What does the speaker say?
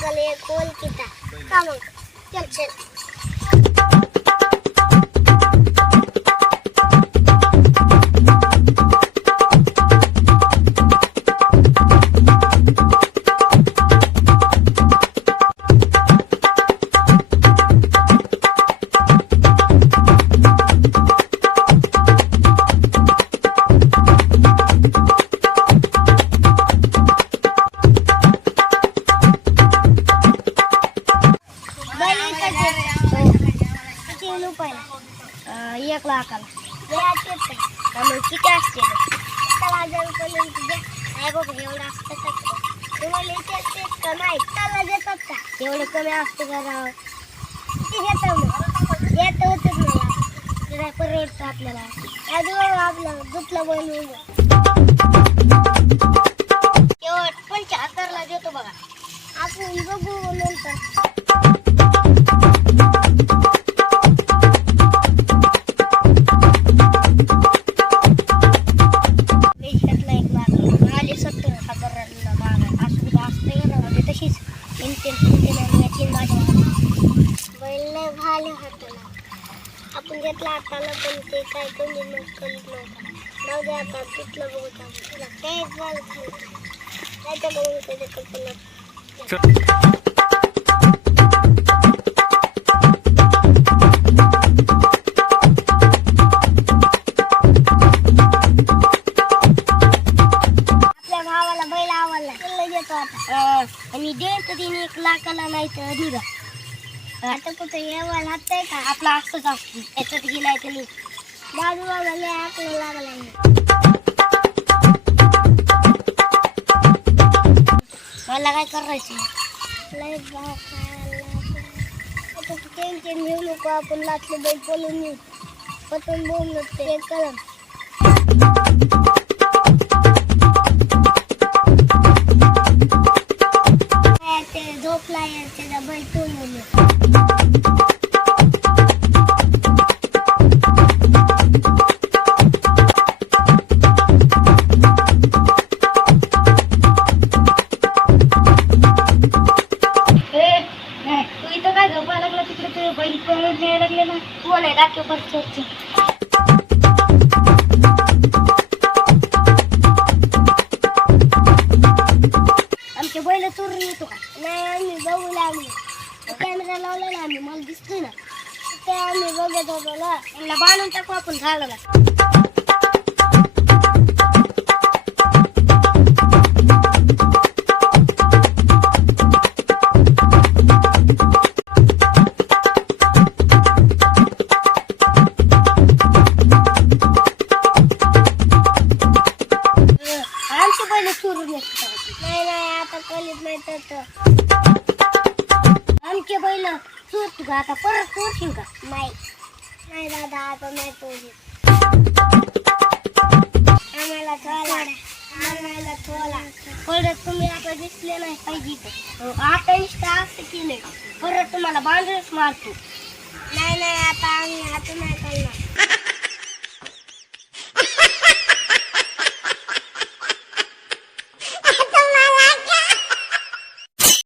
लागल एक ओळखीचा का मग? चल चल. रुपयाला एक लाखाला. मग किती असते सत्तर हजार रुपये तुझे. नाही एवढं असतं का तुम्हाला येते असते नाही त्याला देतात का? एवढं कमी असतं का राव? किती घेतं मग? घेत होतच मला नाही परवडतं आपल्याला. अजून आपलं दुधलं बैल पण पंच्याहत्तरला देतो बघा. आपण बघू नंतर. तशीच मेंटेन मेंटेन याची बैल लय भाले हाताला आपण घेतला हाताला पण ते काय कमी मग करीत नव्हता. जाऊ दे आता तिथलं बघू आपण तुला काय बॉल खायचं नाही तर बघू त्याच्या कल्पना देईन तर तिने एक लाखाला नाही तर निघा आता कुठं येवा लागतंय का? आपला असंच असतो. याच्यात गेलाय तुम्ही दादू बाबा लय आपल्याला लागला मला काय करायचं? लय आता टेन्शन घेऊ नको आपण. लाटले बैल पळून येऊ. पतून बोललो ते कळम झोपला त्याचा बैल तोडून तू इथं काय झोपायला लागला? तिकडे तुझे बैल पळून न्यायला लागले ना. तू आलाय दाखव परत येतो का नाही आम्ही. बघू लागलो कॅमेरा लावला ना आम्ही मला दिसतोय ना. ते आम्ही बघत होतो ना बांधून टाकू आपण झाडाला. आमचे बैल चोरतो का आता परत चोरशील का? नाही. नाही दादा आता नाही चोरी आम्हाला थोला आम्हाला थोडा परत तुम्ही आता दिसले नाही पाहिजे इथं. आता इष्ट असं केलं परत तुम्हाला बांधूनच मारतो. नाही नाही आता आम्ही आता नाही करणार.